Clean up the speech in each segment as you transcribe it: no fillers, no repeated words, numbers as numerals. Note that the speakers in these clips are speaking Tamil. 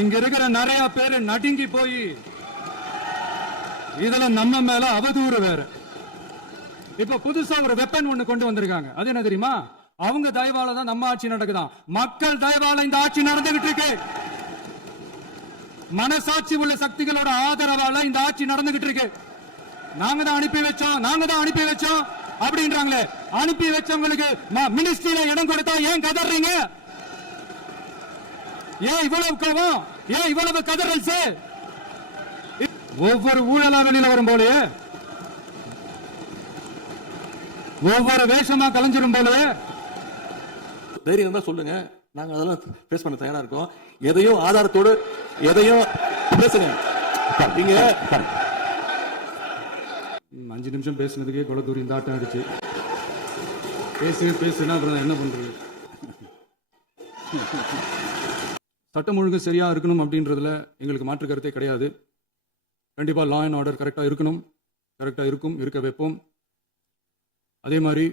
இங்க இருக்கிற நிறைய பேரு நடுங்கி போய் இதுல நம்ம மேல அவதூறு வேற. இப்ப புதுசா ஒரு வெப்பன் ஒண்ணு கொண்டு வந்திருக்காங்க. அது என்ன தெரியுமா? அவங்க தயவால தான் நம்ம ஆட்சி நடக்குதான். மக்கள் தயவால இந்த ஆட்சி நடந்துகிட்டு இருக்கு. மனசாட்சி உள்ள சக்திகளோட ஆதரவால இந்த ஆட்சி நடந்துகிட்டு இருக்கு. நாங்க தான் அனுப்பி வச்சோம் அப்படின்றாங்களே. அனுப்பி வச்சவங்களுக்கு மினிஸ்ட்ரியில இடம் கொடுத்தா ஏன் கதறீங்க? ஏன் இவ்வளவு கோபம்? ஏன் இவ்வளவு கதறல்? ஒவ்வொரு ஊழலா வெளியில வரும் போலே, ஒவ்வொரு வேஷமா கலைஞ்சிரும் போலே. தைரியம் இருந்தா சொல்லுங்க, நாங்க அதெல்லாம் பேஸ் பண்ண தயாரா இருக்கோம். எதையும் ஆதாரத்தோடு எதையும் பேசுங்க. நீங்க 5 நிமிஷம் பேசுனதுக்கே கொலத்தூரி இந்த ஆட்டம் அடிச்சு பேசுனா அப்புறம் என்ன பண்றது? சட்டம் ஒழுங்கு சரியா இருக்கணும் அப்படின்றதுல எங்களுக்கு மாற்று கருத்தே கிடையாது. கண்டிப்பா லா அண்ட் ஆர்டர் கரெக்டா இருக்கணும், கரெக்டா இருக்க வைப்போம். அதே மாதிரி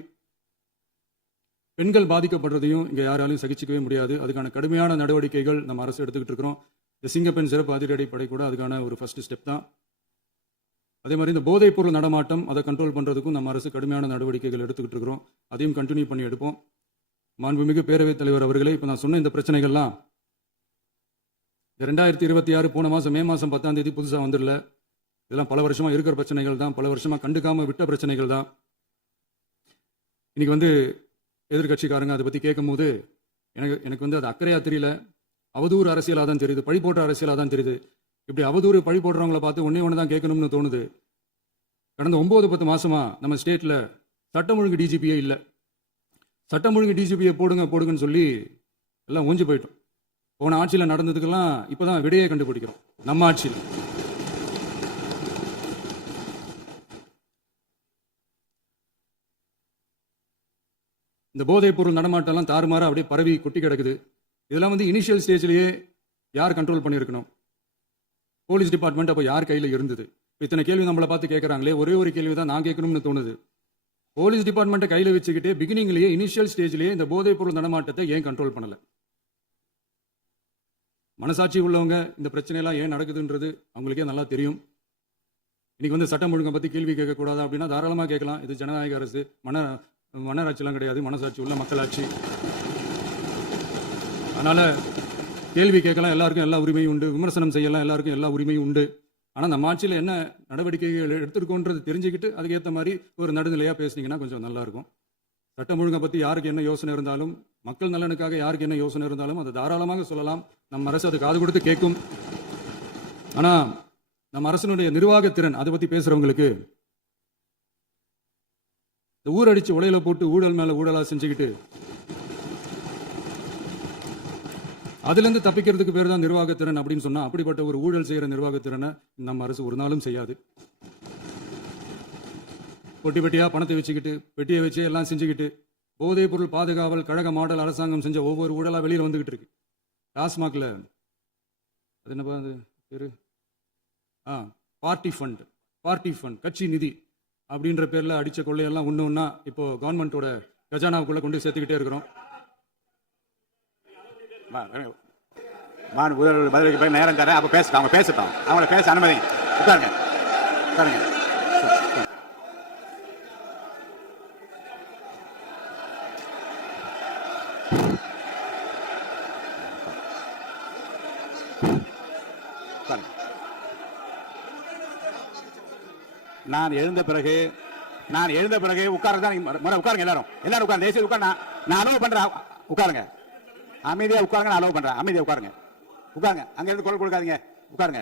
பெண்கள் பாதிக்கப்படுறதையும் இங்க யாராலையும் சகிச்சிக்கவே முடியாது. அதுக்கான கடுமையான நடவடிக்கைகள் நம்ம அரசு எடுத்துக்கிட்டு இருக்கிறோம். இந்த சிங்கப்பெண் சிறப்பு அதிரடி படை கூட அதுக்கான ஒரு ஃபர்ஸ்ட் ஸ்டெப் தான். அதே மாதிரி இந்த போதைப் பொருள் நடமாட்டம் அதை கண்ட்ரோல் பண்றதுக்கும் நம்ம அரசு கடுமையான நடவடிக்கைகள் எடுத்துக்கிட்டு இருக்கிறோம். அதையும் கண்டினியூ பண்ணி எடுப்போம். மாண்புமிகு பேரவைத் தலைவர் அவர்களே, இப்ப நான் சொன்ன இந்த பிரச்சனைகள்லாம் 2026 போன மாசம் மே மாசம் 10ஆம் தேதி புதுசா வந்துடல. இதெல்லாம் பல வருஷமா இருக்கிற பிரச்சனைகள் தான், பல வருஷமா கண்டுக்காம விட்ட பிரச்சனைகள் தான். இன்னைக்கு எதிர்கட்சிக்காரங்க அதை பத்தி கேட்கும் போது எனக்கு அது அக்கறையா தெரியல. அவதூறு அரசியலா தான் தெரியுது, பழி போடுற அரசியலா தான் தெரியுது. இப்படி அவதூறு பழி போடுறவங்கள பார்த்து ஒண்ணு தான் கேட்கணும்னு தோணுது. கடந்த 9-10 மாசமா நம்ம ஸ்டேட்ல சட்டம் ஒழுங்கு டிஜிபியே இல்லை. சட்டம் ஒழுங்கு டிஜிபியை போடுங்கன்னு சொல்லி எல்லாம் ஊஞ்சி போயிட்டோம். போன ஆட்சியில் நடந்ததுக்கெல்லாம் இப்பதான் விடையை கண்டுபிடிக்கிறோம் நம்ம ஆட்சியில். இந்த போதைப் பொருள் நடமாட்டம்லாம் தாறுமாறா அப்படியே பரவி கொட்டி கிடக்குது. இதெல்லாம் இனிஷியல் ஸ்டேஜ்லயே யார் கண்ட்ரோல் பண்ணியிருக்கணும்? போலீஸ் டிபார்ட்மெண்ட் அப்போ யார் கையில் இருந்தது? இத்தனை கேள்வி நம்மளை பார்த்து கேட்கறாங்களே, ஒரே ஒரு கேள்வி தான் நான் கேட்கணும்னு தோணுது. போலீஸ் டிபார்ட்மெண்ட்டை கையில் வச்சுக்கிட்டே பிகினிங்லேயே இனிஷியல் ஸ்டேஜ்லேயே இந்த போதைப் பொருள் நடமாட்டத்தை ஏன் கண்ட்ரோல் பண்ணல? மனசாட்சி உள்ளவங்க இந்த பிரச்சனையெல்லாம் ஏன் நடக்குதுன்றது அவங்களுக்கே நல்லா தெரியும். இன்னைக்கு சட்டம் ஒழுங்கை பத்தி கேள்வி கேட்கக்கூடாது அப்படின்னா தாராளமாக கேட்கலாம். இது ஜனநாயக அரசு, மன்னராட்சியெல்லாம் கிடையாது, மனசாட்சி உள்ள மக்களாட்சி. அதனால கேள்வி கேட்கலாம், எல்லாருக்கும் எல்லா உரிமையும் உண்டு. விமர்சனம் செய்யலாம், எல்லாருக்கும் எல்லா உரிமையும் உண்டு. ஆனால் நம்ம ஆட்சியில் என்ன நடவடிக்கைகள் எடுத்திருக்கோன்றது தெரிஞ்சுக்கிட்டு அதுக்கேற்ற மாதிரி ஒரு நடுநிலையாக பேசுனீங்கன்னா கொஞ்சம் நல்லா இருக்கும். சட்டம் ஒழுங்கை பற்றி யாருக்கு என்ன யோசனை இருந்தாலும், மக்கள் நலனுக்காக யாருக்கு என்ன யோசனை இருந்தாலும் அதை தாராளமாக சொல்லலாம். நம்ம அரசு அது காது கொடுத்து கேட்கும். ஆனால் நம்ம அரசனுடைய நிர்வாகத்திறன் அதை பற்றி பேசுறவங்களுக்கு இந்த ஊரடிச்சு உலையில போட்டு ஊழல் மேல ஊழலா செஞ்சுக்கிட்டு அதுல இருந்து தப்பிக்கிறதுக்கு பேர் தான் நிர்வாகத்திறன் அப்படின்னு சொன்னா, அப்படிப்பட்ட ஒரு ஊழல் செய்யற நிர்வாகத்திறனை நம்ம அரசு ஒரு நாளும் செய்யாது. பொட்டி பெட்டியா பணத்தை வச்சுக்கிட்டு, பெட்டியை வச்சு எல்லாம் செஞ்சுக்கிட்டு, போதைப் பொருள் பாதுகாவல் கழக மாடல் அரசாங்கம் செஞ்ச ஒவ்வொரு ஊழலா வெளியில வந்துகிட்டு இருக்கு. டாஸ்மாக்ல அது என்ன பேரு, பார்ட்டி ஃபண்ட் கட்சி நிதி அப்படின்ற பேர்ல அடிச்ச கொள்ளையெல்லாம் ஒண்ணா இப்போ கவர்மெண்டோட கஜானாவுக்குள்ள கொண்டு சேர்த்துக்கிட்டே இருக்கிறோம். பதிலுக்கு நேரம் தரேன், அப்ப பேசட்டும், அவங்க பேசட்டும், அவங்கள பேச அனுமதி. உட்காருங்க உட்காருங்க. நான் எழுந்த பிறகு உட்காருங்க. உட்காருங்க, எல்லாரும் உட்காருங்க. தேசிய உட்கார், நான் அலோவ் பண்றேன். உட்காருங்க, அமைதியா உட்காருங்க. நான் அலோவ் பண்றேன், அமைதியா உட்காருங்க. அங்க இருந்து குரல் கொடுக்காதீங்க, உட்காருங்க.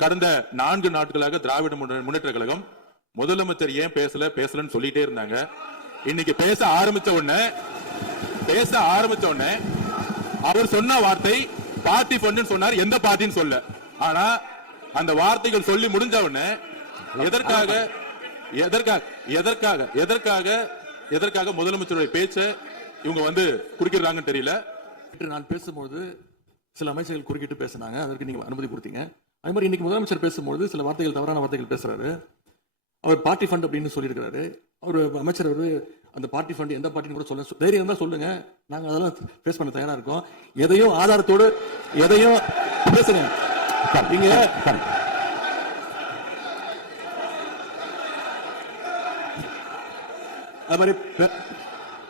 கடந்த 4 நாட்களாக திராவிட முன்னேற்ற கழகம் முதலமைச்சர் ஏன் பேசலன்னு சொல்லிட்டே இருந்தாங்க. இன்னைக்கு பேச ஆரம்பிச்ச உடனே அவர் சொன்ன வார்த்தை பார்ட்டி ஃபண்ட் சொன்னார். எந்த பார்ட்டின்னு சொல்ல. ஆனா அந்த வார்த்தைகள் சொல்லி முடிஞ்ச உடனே எதற்காக முதலமைச்சருடைய பேச்சை இவங்க குறுக்கிடுறாங்கன்னு தெரியல. நான் பேசும்போது சில அமைச்சர்கள் குறுக்கிட்டு பேசினாங்க, அதற்கு நீங்க அனுமதி கொடுத்தீங்க. அதே மாதிரி இன்னைக்கு முதலமைச்சர் பேசும்போது சில வார்த்தைகள், தவறான வார்த்தைகள் பேசுறாரு. அவர் பார்ட்டி ஃபண்ட் அப்படின்னு சொல்லியிருக்கிறாரு. அவர் அமைச்சர் அந்த பார்ட்டி ஃபண்ட் எந்த பார்ட்டின்னு கூட சொல்ல தைரியம் இருந்தா சொல்லுங்க, நாங்க அதெல்லாம் ஃபேஸ் பண்ண தயாரா இருக்கோம். எதையும் ஆதாரத்தோடு எதையும் பேசுங்க. நீங்க அது மாதிரி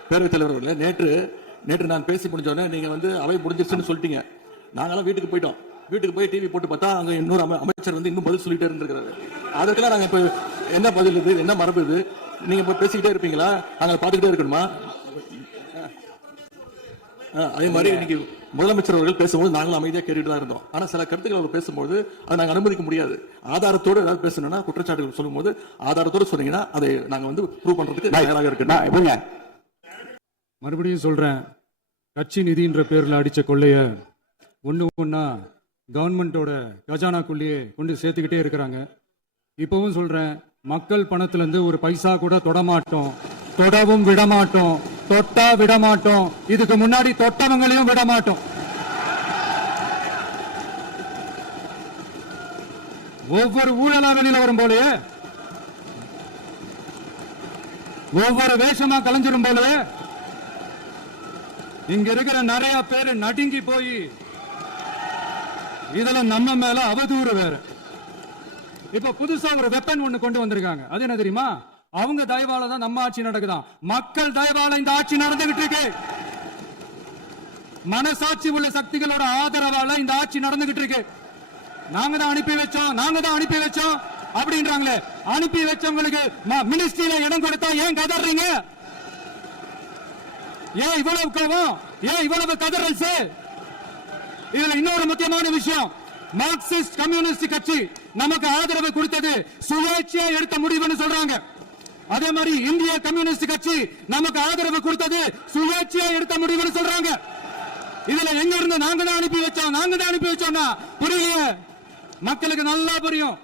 பேரவைத் தலைவர் அவர்களே, நேற்று நான் பேசி முடிஞ்சோடனே நீங்க அவை முடிஞ்சிருச்சுன்னு சொல்லிட்டீங்க. நாங்கெல்லாம் வீட்டுக்கு போயிட்டோம். வீட்டுக்கு போய் டிவி போட்டு பார்த்தா அங்க இன்னொரு அமைச்சர் இன்னும் பதில் சொல்லிட்டே இருந்திருக்கிறாரு. அதுக்கெல்லாம் நாங்க இப்ப என்ன பதில் இது, என்ன மரபு இது? நீங்க இப்ப பேசிக்கிட்டே இருப்பீங்களா? நாங்க பாத்துக்கிட்டே இருக்கணுமா? அதே மாதிரி இன்னைக்கு முதலமைச்சர் அவர்கள் பேசும்போது நாங்களும் அமைதியா கேட்டுட்டு தான் இருந்தோம். ஆனா சில கருத்துக்கள் அவர் பேசும்போது அதை நாங்க அனுமதிக்க முடியாது. ஆதாரத்தோடு ஏதாவது பேசணும்னா, குற்றச்சாட்டுகள் சொல்லும் போது ஆதாரத்தோடு சொன்னீங்கன்னா அதை நாங்க ப்ரூவ் பண்றதுக்கு தயாராக இருக்கு. மறுபடியும் சொல்றேன், கட்சி நிதின்ற பேர்ல அடிச்ச கொள்ளைய ஒன்னா கவர்மெண்டோட கஜானாக்குள்ளேயே கொண்டு சேர்த்துக்கிட்டே இருக்கிறாங்க. இப்பவும் சொல்றேன், மக்கள் பணத்துல இருந்து ஒரு பைசா கூட தொடமாட்டோம், தொடவும் விடமாட்டோம், தொட்டா விடமாட்டோம், இதுக்கு முன்னாடி தொட்டவங்களையும் விடமாட்டோம். ஒவ்வொரு ஊழலா வெளியில வரும் போலயே, ஒவ்வொரு வேஷமா கலைஞ்சிரும் போலயே இங்க இருக்கிற நிறைய பேரு நடுங்கி போய் இதுல நம்ம மேல அவதூறு வேற. இப்ப புதுசா ஒரு வெப்பன் ஒண்ணு கொண்டு வந்திருக்காங்க. அது என்ன தெரியுமா? அவங்க தயவால தான் நம்ம ஆட்சி நடக்குதான். மக்கள் தயவால இந்த ஆட்சி நடந்துகிட்டு இருக்கு. மனசாட்சி உள்ள சக்திகளோட ஆதரவால இந்த ஆட்சி நடந்துகிட்டு இருக்கு. நாங்க தான் அனுப்பி வச்சோம் அப்படின்றாங்களே. அனுப்பி வச்சவங்களுக்கு மினிஸ்ட்ரியில இடம் கொடுத்தா ஏன் கதறீங்க? ஏன் இவ்வளவு கோவம்? ஏன் இவ்வளவு கதறல்ஸ்? இதுல இன்னொரு முக்கியமான விஷயம், மார்க்சிஸ்ட் கம்யூனிஸ்ட் கட்சி நமக்கு ஆதரவு கொடுத்தது சுயேட்சையா எடுத்த முடிவுன்னு சொல்றாங்க. அதே மாதிரி இந்திய கம்யூனிஸ்ட் கட்சி நமக்கு ஆதரவு கொடுத்தது சுயேட்சையா எடுத்த முடிவுன்னு சொல்றாங்க. இதுல எங்க இருந்து நாங்க தான் அனுப்பி வச்சோம்னா புரியலையே. மக்களுக்கு நல்லா புரியும்,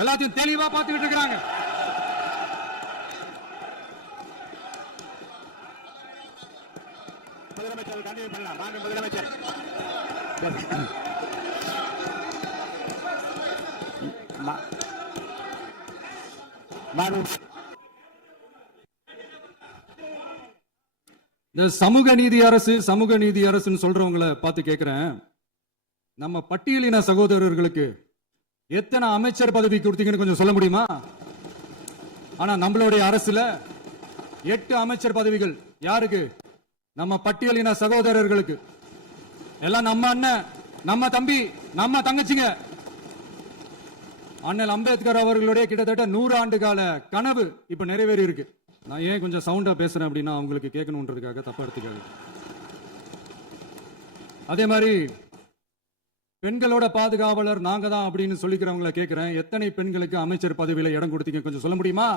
எல்லாத்தையும் தெளிவா பார்த்துக்கிட்டு இருக்கிறாங்க. முதலமைச்சர் கண்டினியூ பண்ணலாம். வாங்க முதலமைச்சர். இந்த சமூக நீதி அரசுன்னு சொல்றவங்களை பார்த்து கேட்கிறேன், நம்ம பட்டியலின சகோதரர்களுக்கு எத்தனை அமைச்சர் பதவி கொடுத்தீங்கன்னு கொஞ்சம் சொல்ல முடியுமா? ஆனா நம்மளுடைய அரசுல 8 அமைச்சர் பதவிகள் யாருக்கு? நம்ம பட்டியலின சகோதரர்களுக்கு. எல்லாம் நம்ம அண்ணன், நம்ம தம்பி, நம்ம தங்கச்சிங்க. அண்ணல் அம்பேத்கர் அவர்களுடைய கிட்டத்தட்ட 100 ஆண்டு கால கனவு இப்ப நிறைவேறி இருக்கு. நான் ஏன் கொஞ்சம் சவுண்டா பேசுறேன் அப்படின்னா அவங்களுக்கு கேட்கணுன்றதுக்காக, தப்பா எடுத்துக்காது. அதே மாதிரி பெண்களோட பாதுகாவலர் நாங்க தான் அப்படின்னு சொல்லிக்கிறவங்களை கேட்கிறேன், எத்தனை பெண்களுக்கு அமைச்சர் பதவியில இடம் கொடுத்தீங்க கொஞ்சம் சொல்ல முடியுமா?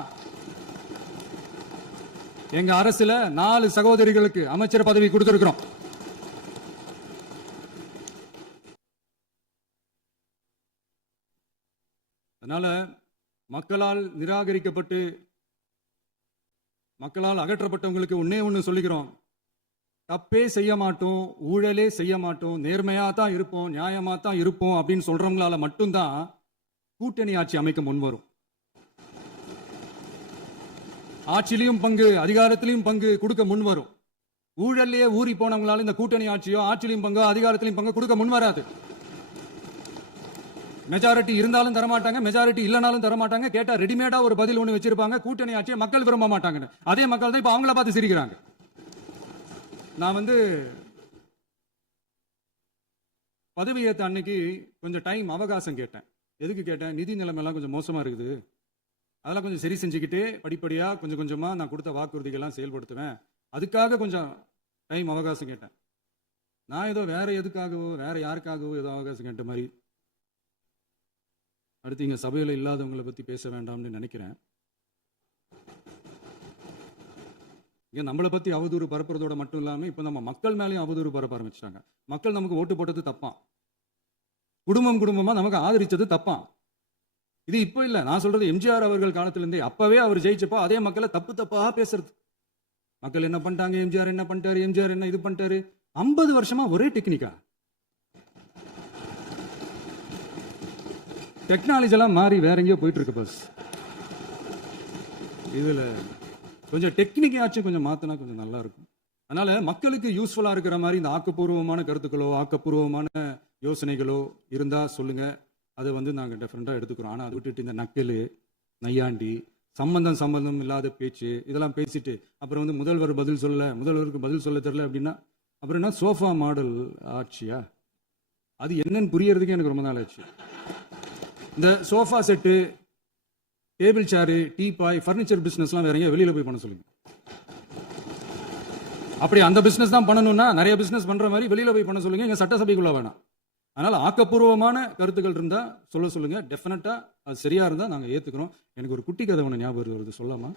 எங்க அரசுல 4 சகோதரிகளுக்கு அமைச்சர் பதவி கொடுத்திருக்கிறோம். அதனால மக்களால் நிராகரிக்கப்பட்டு மக்களால் அகற்றப்பட்டவங்களுக்கு ஒண்ணு சொல்லிக்கிறோம், தப்பே செய்ய மாட்டோம், ஊழலே செய்ய மாட்டோம், நேர்மையா தான் இருப்போம், நியாயமா தான் இருப்போம் அப்படின்னு சொல்றவங்களால மட்டும்தான் கூட்டணி ஆட்சி அமைக்க முன்வரும். ஆட்சியிலையும் பங்கு, அதிகாரத்திலையும் பங்கு கொடுக்க முன்வரும். ஊழல்லையே ஊறி போனவங்களால இந்த கூட்டணி ஆட்சியோ ஆட்சியிலையும் பங்கு அதிகாரத்திலையும் பங்கு கொடுக்க முன்வராது. மெஜாரிட்டி இருந்தாலும் தரமாட்டாங்க, மெஜாரிட்டி இல்லைனாலும் தரமாட்டாங்க. கேட்டா ரெடிமேடா ஒரு பதில் ஒண்ணு வச்சிருப்பாங்க, கூட்டணி ஆட்சியை மக்கள் விரும்ப மாட்டாங்க. அதே மக்கள் தான் இப்ப அவங்கள பார்த்து சிரிக்கிறாங்க. நான் பதவி ஏத்த அன்னைக்கு கொஞ்சம் டைம் அவகாசம் கேட்டேன். எதுக்கு கேட்டேன்? நிதி நிலைமையெல்லாம் கொஞ்சம் மோசமா இருக்குது, அதெல்லாம் கொஞ்சம் சரி செஞ்சுக்கிட்டு படிப்படியா கொஞ்சம் கொஞ்சமா நான் கொடுத்த வாக்குறுதிகள்லாம் செயல்படுத்துவேன், அதுக்காக கொஞ்சம் டைம் அவகாசம் கேட்டேன். நான் ஏதோ வேற எதுக்காகவோ வேற யாருக்காகவோ ஏதோ அவகாசம் கேட்ட மாதிரி. அடுத்து இங்க சபையில இல்லாதவங்களை பத்தி பேச வேண்டாம்னு நினைக்கிறேன். இங்க நம்மளை பத்தி அவதூறு பரப்புறதோட மட்டும் இல்லாம இப்ப நம்ம மக்கள் மேலேயும் அவதூறு பரப்ப ஆரம்பிச்சிட்டாங்க. மக்கள் நமக்கு ஓட்டு போட்டது தப்பான், குடும்பமா நமக்கு ஆதரிச்சது தப்பான். இது இப்ப இல்ல, நான் சொல்றது எம்ஜிஆர் அவர்கள் காலத்திலிருந்தே. அப்பவே அவர் ஜெயிச்சப்போ அதே மக்களை தப்பா பேசுறது. மக்கள் என்ன பண்ணிட்டாங்க, எம்ஜிஆர் என்ன பண்ணிட்டாரு, எம்ஜிஆர் என்ன இது பண்ணிட்டாரு. 50 வருஷமா ஒரே டெக்னிக்கா. டெக்னாலஜி எல்லாம் மாறி வேற எங்கேயோ போயிட்டு இருக்கு. பஸ் இதுல கொஞ்சம் டெக்னிக்காச்சும் கொஞ்சம் மாத்தினா கொஞ்சம் நல்லா இருக்கும். அதனால மக்களுக்கு யூஸ்ஃபுல்லா இருக்கிற மாதிரி இந்த ஆக்கப்பூர்வமான கருத்துக்களோ ஆக்கப்பூர்வமான யோசனைகளோ இருந்தா சொல்லுங்க. அதை வந்து நாங்கள் டெஃபரெண்டாக எடுத்துக்கிறோம். ஆனால் அதை விட்டுட்டு இந்த நக்கல் நையாண்டி சம்பந்தம் இல்லாத பேச்சு இதெல்லாம் பேசிட்டு அப்புறம் வந்து முதல்வருக்கு பதில் சொல்ல தெரியல அப்படின்னா அப்புறம் என்ன சோஃபா மாடல் ஆட்சியா? அது என்னன்னு புரியறதுக்கே எனக்கு ரொம்ப நாள் ஆச்சு. இந்த sofa set, table chair, teapoy, furniture பிஸ்னஸ்லாம் வேற எங்கேயா வெளியில போய் பண்ண சொல்லுங்க. அப்படி அந்த பிசினஸ் தான் பண்ணணும்னா நிறைய பிசினஸ் பண்ற மாதிரி வெளியில போய் பண்ண சொல்லுங்க. எங்க சட்டசபைக்குள்ள வேணாம். அதனால ஆக்கப்பூர்வமான கருத்துக்கள் இருந்தா சொல்லுங்க. டெஃபினட்டா அது சரியா இருந்தா நாங்க ஏத்துக்கிறோம். எனக்கு ஒரு குட்டி கதை ஒன்று ஞாபகம் வருது, சொல்லாமா?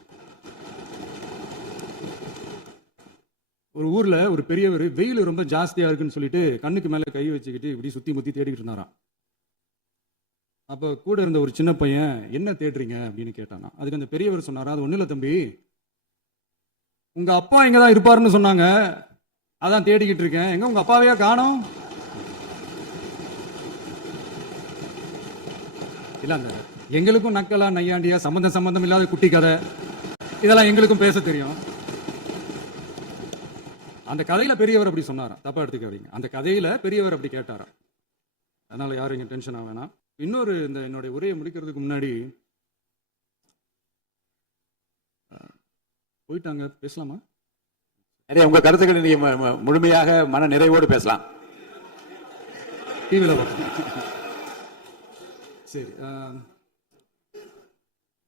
ஒரு ஊர்ல ஒரு பெரியவர் வெயில் ரொம்ப ஜாஸ்தியா இருக்குன்னு சொல்லிட்டு கண்ணுக்கு மேல கை வச்சுக்கிட்டு இப்படி சுத்தி முத்தி தேடிக்கிட்டு இருந்தாராம். அப்ப கூட இருந்த ஒரு சின்ன பையன் என்ன தேடுறீங்க அப்படின்னு கேட்டானா. அதுக்கு அந்த பெரியவர் சொன்னாரா, அது ஒண்ணு இல்ல தம்பி, உங்க அப்பா இங்கதான் இருப்பாருன்னு சொன்னாங்க, அதான் தேடிக்கிட்டு இருக்கேன். எங்க உங்க அப்பாவையா காணோம்? இல்ல அந்த எங்களுக்கும் நக்கலா நையாண்டியா சம்பந்தம் இல்லாத குட்டி கதை இதெல்லாம் எங்களுக்கும் பேச தெரியும். அந்த கதையில பெரியவர் அப்படி சொன்னாராம், தப்பா எடுத்துக்காதீங்க. அந்த கதையில பெரியவர் அப்படி கேட்டாராம். அதனால யாரும் இங்க டென்ஷன் ஆக வேணாம். இன்னொரு இந்த என்னுடைய உரையை முடிக்கிறதுக்கு முன்னாடி போயிட்டாங்க, பேசலாமா? நிறைய உங்க கருத்துக்களை நீங்க முழுமையாக மன நிறைவோடு பேசலாம். டிவியில் சரி.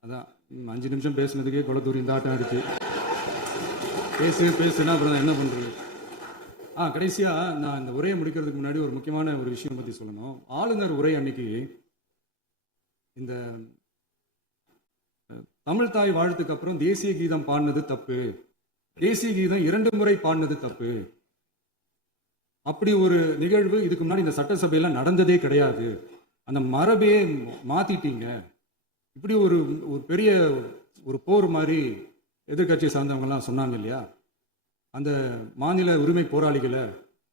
அதான் 5 நிமிஷம் பேசுனதுக்கே குளத்தூரி இந்த ஆட்டம் இருக்கு. பேசுனா அப்புறம் என்ன பண்றது? கடைசியா நான் இந்த உரையை முடிக்கிறதுக்கு முன்னாடி ஒரு முக்கியமான ஒரு விஷயம் பத்தி சொல்லணும். ஆளுநர் உரை அன்னைக்கு இந்த தமிழ் தாய் வாழ்த்துக்கு அப்புறம் தேசிய கீதம் பாடினது தப்பு, தேசிய கீதம் 2 முறை பாடினது தப்பு, அப்படி ஒரு நிகழ்வு இதுக்கு முன்னாடி இந்த சட்டசபையில நடந்ததே கிடையாது, அந்த மரபே மாத்திட்டீங்க, இப்படி ஒரு பெரிய ஒரு போர் மாதிரி எதிர்கட்சியை சார்ந்தவங்க எல்லாம் சொன்னாங்க இல்லையா? அந்த மாநில உரிமை போராளிகளை,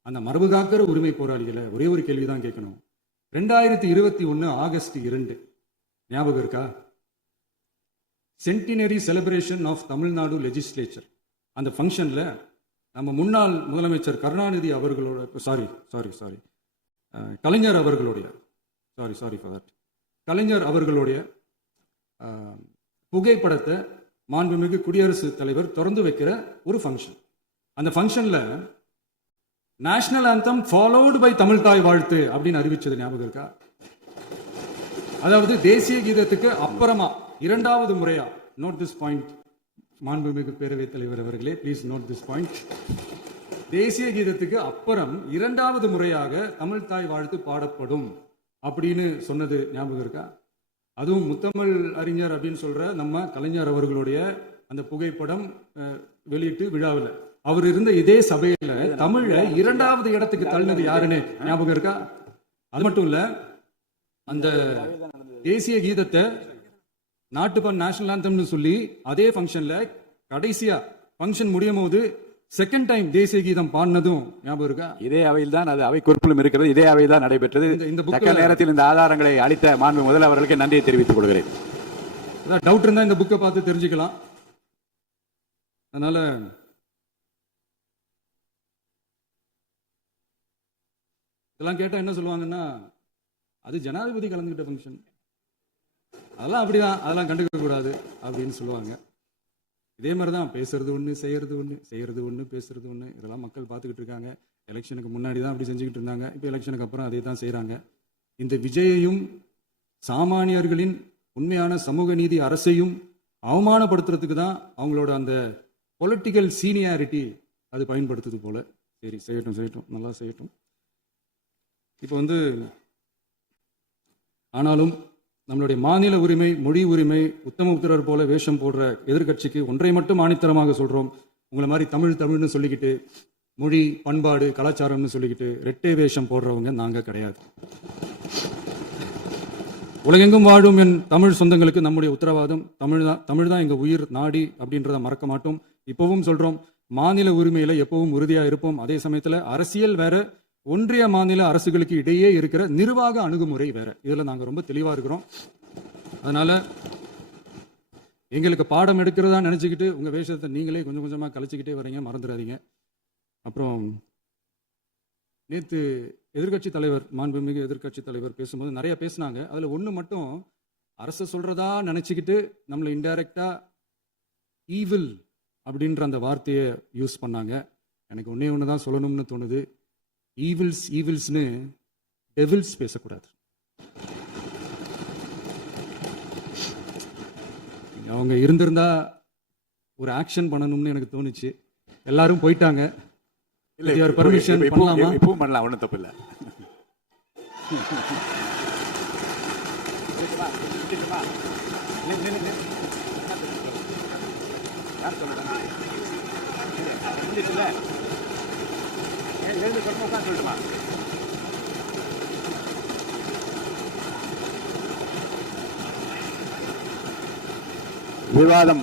அந்த மரபு காக்கிற உரிமை போராளிகளை ஒரே ஒரு கேள்விதான் கேட்கணும். 2021 ஆகஸ்ட் 2 ஞாபகம் இருக்கா? Centenary celebration of Tamil Nadu legislature. அந்த ஃபங்க்ஷன்ல நம்ம முன்னாள் முதலமைச்சர் கருணாநிதி அவர்களோட கலைஞர் அவர்களுடைய கலைஞர் அவர்களுடைய புகைப்படத்தை மாண்புமிகு குடியரசுத் தலைவர் திறந்து வைக்கிற ஒரு ஃபங்க்ஷன். அந்த ஃபங்க்ஷன்ல national anthem followed by Tamil Thai Vazhthu அப்படின்னு அறிவிச்சது ஞாபகம் இருக்கா? அதாவது தேசிய கீதத்துக்கு அப்புறமா 2வது முறையா, நோட் திஸ் பாயிண்ட் மாண்புமிகு பேரவைத் தலைவர் அவர்களே, ப்ளீஸ் நோட் திஸ் பாயிண்ட். தேசிய கீதத்துக்கு அப்புறம் 2வது முறையாக தமிழ் தாய் வாழ்த்து பாடப்படும் அப்படின்னு சொன்னது ஞாபகம் இருக்கா? அதுவும் முத்தமிழ் அறிஞர் அப்படின்னு சொல்ற நம்ம கலைஞர் அவர்களுடைய அந்த புகைப்படம் வெளியிட்டு விழாவில் அவர் இருந்த இதே சபையில தமிழ 2வது இடத்துக்கு தள்ளினது யாருன்னு ஞாபகம் இருக்கா? அது மட்டும் இல்ல, அந்த தேசிய கீதத்தை நாட்டுப்பண் நேஷனல் ஆந்தம்னு சொல்லி அதே ஃபங்க்ஷன்ல கடைசியா ஃபங்க்ஷன் முடியும் போது செகண்ட் டைம் தேசிய கீதம் பாடினதும் ஞாபகம் இருக்கா? இதே அவையில் தான், அது அவை குறிப்பிலும் இருக்கிறது, இதே அவையில் தான் நடைபெற்றது. இந்த நேரத்தில் இந்த ஆதாரங்களை அளித்த மாண்பு முதல் அவர்களுக்கு நன்றியை தெரிவித்துக் கொள்கிறேன். டவுட் இருந்தா இந்த புக்கை பார்த்து தெரிஞ்சுக்கலாம். அதனால இதெல்லாம் கேட்டா என்ன சொல்லுவாங்கன்னா, அது ஜனாதிபதி கலந்துகிட்ட ஃபங்க்ஷன், அதெல்லாம் அப்படிதான், அதெல்லாம் கண்டுக்க கூடாது அப்படின்னு சொல்லுவாங்க. இதே மாதிரிதான் பேசுறது ஒண்ணு, செய்யறது ஒண்ணு, பேசுறது ஒண்ணு. இதெல்லாம் மக்கள் பார்த்துக்கிட்டு இருக்காங்க. எலெக்ஷனுக்கு முன்னாடி தான் அப்படி செஞ்சுக்கிட்டு இருந்தாங்க, இப்போ எலெக்ஷனுக்கு அப்புறம் அதே தான் செய்யறாங்க. இந்த விஜயையும் சாமானியர்களின் உண்மையான சமூக நீதி அரசையும் அவமானப்படுத்துறதுக்கு தான் அவங்களோட அந்த பொலிட்டிக்கல் சீனியாரிட்டி அது பயன்படுத்துது போல. சரி, செய்யட்டும், நல்லா செய்யட்டும். இப்போ வந்து ஆனாலும் நம்மளுடைய மாநில உரிமை, மொழி உரிமை, உத்தமபுத்திரர் போல வேஷம் போடுற எதிர்கட்சிக்கு ஒன்றை மட்டும் ஆணித்தரமாக சொல்றோம். உங்களை மாதிரி தமிழ்னு சொல்லிக்கிட்டு, மொழி, பண்பாடு, கலாச்சாரம்னு சொல்லிக்கிட்டு ரெட்டை வேஷம் போடுறவங்க நாங்க கிடையாது. உலகெங்கும் வாழும் என் தமிழ் சொந்தங்களுக்கு நம்முடைய உத்தரவாதம் தமிழ் தான் எங்க உயிர் நாடி அப்படின்றத மறக்க மாட்டோம். இப்பவும் சொல்றோம், மாநில உரிமையில எப்பவும் உறுதியா இருப்போம். அதே சமயத்துல அரசியல் வேற, ஒன்றிய மாநில அரசுகளுக்கு இடையே இருக்கிற நிர்வாக அணுகுமுறை வேற. இதுல நாங்க ரொம்ப தெளிவா இருக்கிறோம். அதனால எங்களுக்கு பாடம் எடுக்கிறதா நினச்சிக்கிட்டு உங்கள் வேஷத்தை நீங்களே கொஞ்சம் கொஞ்சமாக கழிச்சிக்கிட்டே வரீங்க, மறந்துடாதீங்க. அப்புறம் நேற்று எதிர்க்கட்சி தலைவர், மாண்புமிகு எதிர்க்கட்சி தலைவர் பேசும்போது நிறைய பேசினாங்க. அதில் ஒன்று மட்டும் அரசு சொல்கிறதா நினச்சிக்கிட்டு நம்மளை இன்டைரக்டாக ஈவில் அப்படின்ற அந்த வார்த்தையை யூஸ் பண்ணாங்க. எனக்கு ஒன்றே ஒன்று தான் சொல்லணும்னு தோணுது. ஈவில்ஸ்னு டெவில்ஸ் பேசக்கூடாது. அவங்க இருந்திருந்தா ஒரு ஆக்ஷன் பண்ணணும்னு எனக்கு தோணுச்சு. எல்லாரும் போயிட்டாங்க. இல்ல பர்மிஷன் பண்ணலாமா? இப்பவும் பண்ணலாம், ஒன்றும் தப்பு இல்லை. விவாதம்